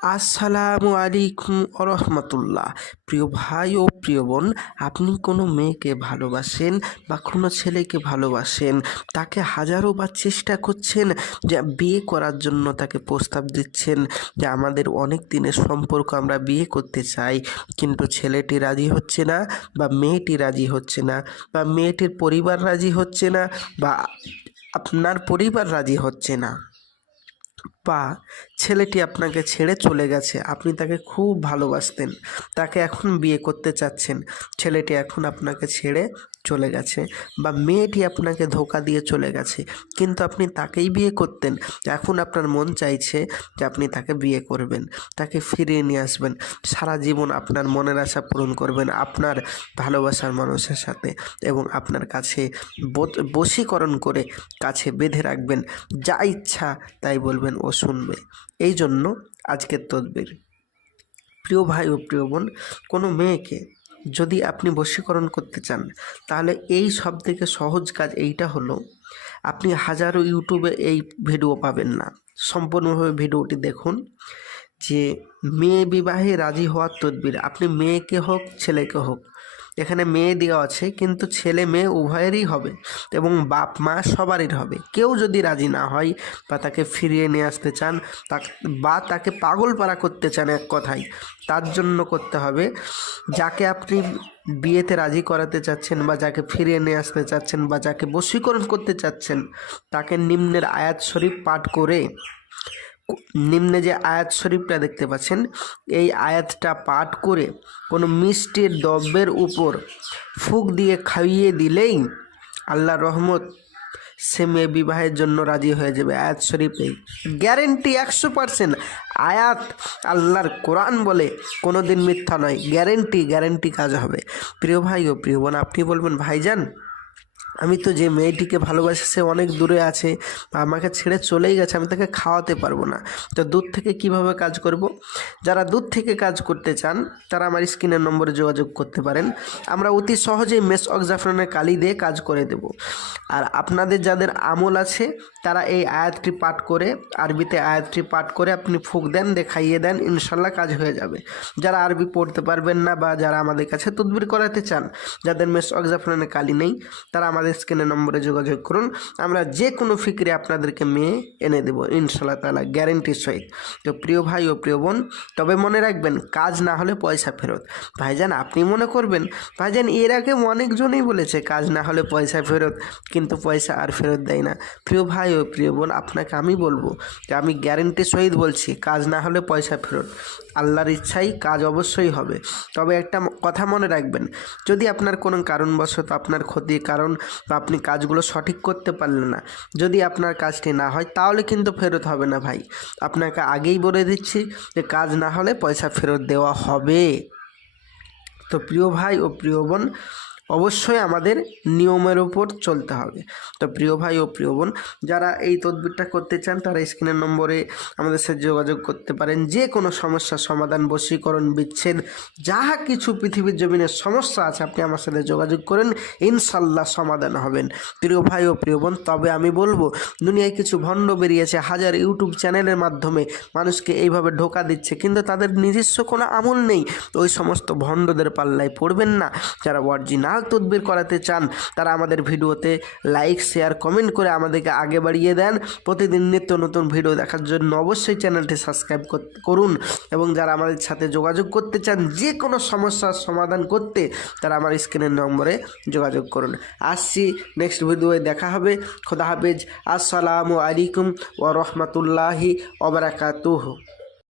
আসসালামু আলাইকুম রহমতুল্লাহ। প্রিয় ভাই ও প্রিয় বোন, আপনি কোনো মেয়েকে ভালোবাসেন বা কোনো ছেলেকে ভালোবাসেন, তাকে হাজারো বার চেষ্টা করছেন যে বিয়ে করার জন্য, তাকে প্রস্তাব দিচ্ছেন যে আমাদের অনেক দিনের সম্পর্ক, আমরা বিয়ে করতে চাই, কিন্তু ছেলেটি রাজি হচ্ছে না বা মেয়েটি রাজি হচ্ছে না বা মেয়েটির পরিবার রাজি হচ্ছে না বা আপনার পরিবার রাজি হচ্ছে না, বা ছেলেটি আপনাকে ছেড়ে চলে গেছে, আপনি তাকে খুব ভালোবাসতেন, তাকে এখন বিয়ে করতে চাচ্ছেন, ছেলেটি এখন আপনাকে ছেড়ে চলে গেছে, বা মেয়েটি আপনাকে ধোঁকা দিয়ে চলে গেছে, কিন্তু আপনি তাকেই বিয়ে করতেন। এখন আপনার মন চাইছে যে আপনি তাকে বিয়ে করবেন, তাকে ফিরিয়ে নিয়ে আসবেন, সারা জীবন আপনার মনের আশা পূরণ করবেন আপনার ভালোবাসার মানুষের সাথে, এবং আপনার কাছে বশীকরণ করে কাছে বেঁধে রাখবেন, যা ইচ্ছা তাই বলবেন ও শুনবে। এই জন্য আজকের তদবির। প্রিয় ভাই ও প্রিয় বোন, কোনো মেয়েকে যদি আপনি বশীকরণ করতে চান, তাহলে এই সব থেকে সহজ কাজ এইটা হলো, আপনি হাজারো ইউটিউবে এই ভিডিও পাবেন না, সম্পূর্ণভাবে ভিডিওটি দেখুন যে মেয়ে বিবাহে রাজি হওয়ার তদবির। আপনি মেয়েকে হোক ছেলেকে হোক, এখানে মেয়ে দেওয়া আছে, কিন্তু ছেলে মেয়ে উভয়েরই হবে এবং বাপ মা সবারই হবে। কেউ যদি রাজি না হয় বা তাকে ফিরিয়ে নিয়ে আসতে চান বা তাকে পাগলপাড়া করতে চান, এক কথায়, তার জন্য করতে হবে, যাকে আপনি বিয়েতে রাজি করাতে চাচ্ছেন বা যাকে ফিরিয়ে নিয়ে আসতে চাচ্ছেন বা যাকে বশীকরণ করতে চাচ্ছেন, তাকে নিম্নের আয়াত শরীফ পাঠ করে, নিম্নে যে আয়াত শরীফটা দেখতে পাচ্ছেন, এই আয়াতটা পাঠ করে কোনো মিষ্টির দ্রব্যের উপর ফুঁক দিয়ে খাইয়ে দিলেই আল্লাহর রহমত, সে মেয়ে বিবাহের জন্য রাজি হয়ে যাবে। আয়াত শরীফেই গ্যারেন্টি 100%। আয়াত আল্লাহর কোরআন বলে, কোনো দিন মিথ্যা নয়, গ্যারেন্টি কাজ হবে। প্রিয় ভাই ও প্রিয় বোন, আপনি বলবেন, ভাইজান আমি তো যে মেয়েটিকে ভালোবাসি সে অনেক দূরে আছে বা আমাকে ছেড়ে চলেই গেছে, আমি তাকে খাওয়াতে পারবো না, তো দূর থেকে কিভাবে কাজ করব? যারা দূর থেকে কাজ করতে চান তারা আমার স্ক্রিনের নম্বরে যোগাযোগ করতে পারেন। আমরা অতি সহজেই মেসওয়াক জাফরানের কালি দিয়ে কাজ করে দেব। আর আপনাদের যাদের আমল আছে তারা এই আয়াতটি পাঠ করে, আরবিতে আয়াতটি পাঠ করে আপনি ফুঁক দেন, দেখাইয়ে দেন, ইনশাল্লাহ কাজ হয়ে যাবে। যারা আরবি পড়তে পারবেন না বা যারা আমাদের কাছে তদবির করাতে চান, যাদের মেসওয়াক জাফরানের কালি নেই, তারা আমাদের স্ক্রিনের নম্বরে যোগাযোগ করুন। আমরা যে কোনো ফিক্রে আপনাদেরকে মেয়ে এনে দেবো ইনশাল্লাহ তাআলা, গ্যারেন্টির সহিত। তো প্রিয় ভাই ও প্রিয় বোন, তবে মনে রাখবেন, কাজ না হলে পয়সা ফেরত। ভাইজান আপনি মনে করবেন, ভাইজান এর আগে অনেকজনই বলেছে কাজ না হলে পয়সা ফেরত, কিন্তু পয়সা আর ফেরত দেয় না। প্রিয় ভাই ও প্রিয় বোন, আপনাকে আমি বলবো যে আমি গ্যারেন্টির সহিত বলছি, কাজ না হলে পয়সা ফেরত। আল্লাহর ইচ্ছাই কাজ অবশ্যই হবে। তবে একটা কথা মনে রাখবেন, যদি আপনার কোনো কারণবশত আপনার ক্ষতির কারণ বা আপনি কাজগুলো সঠিক করতে পারলেন না, যদি আপনার কাজটি না হয়, তাহলে কিন্তু ফেরত হবে না ভাই। আপনাকে আগেই বলে দিচ্ছি যে কাজ না হলে পয়সা ফেরত দেওয়া হবে। তো প্রিয় ভাই ও প্রিয় বোন, অবশ্যই আমাদের নিয়মের উপর চলতে হবে। তো প্রিয় ভাই ও প্রিয় বোন, যারা এই তদবিরটা করতে চান তারা স্ক্রিনের নম্বরে আমাদের সাথে যোগাযোগ করতে পারেন। যে কোনো সমস্যার সমাধান, বশীকরণ, বিচ্ছেদ, যাহা কিছু পৃথিবীর জমিনের সমস্যা আছে, আপনি আমার সাথে যোগাযোগ করেন, ইনশাল্লাহ সমাধান হবেন। প্রিয় ভাই ও প্রিয় বোন, তবে আমি বলবো, দুনিয়ায় কিছু ভণ্ড বেরিয়েছে, হাজার ইউটিউব চ্যানেলের মাধ্যমে মানুষকে এইভাবে ধোঁকা দিচ্ছে, কিন্তু তাদের নিজস্ব কোনো আমল নেই। ওই সমস্ত ভণ্ডদের পাল্লায় পড়বেন না। যারা অরিজিনাল তদবির করাতে চান তারা আমাদের ভিডিওতে লাইক, শেয়ার, কমেন্ট করে আমাদেরকে আগে বাড়িয়ে দেন। প্রতিদিন নিত্য নতুন ভিডিও দেখার জন্য অবশ্যই চ্যানেলটি সাবস্ক্রাইব করুন, এবং যারা আমাদের সাথে যোগাযোগ করতে চান যে কোনো সমস্যার সমাধান করতে, তারা আমার স্ক্রিনের নম্বরে যোগাযোগ করুন। আসছি নেক্সট ভিডিওয়ে, দেখা হবে। খোদা হাফেজ। আসসালামু আলাইকুম ওয়া রাহমাতুল্লাহি ওয়া বারাকাতুহু।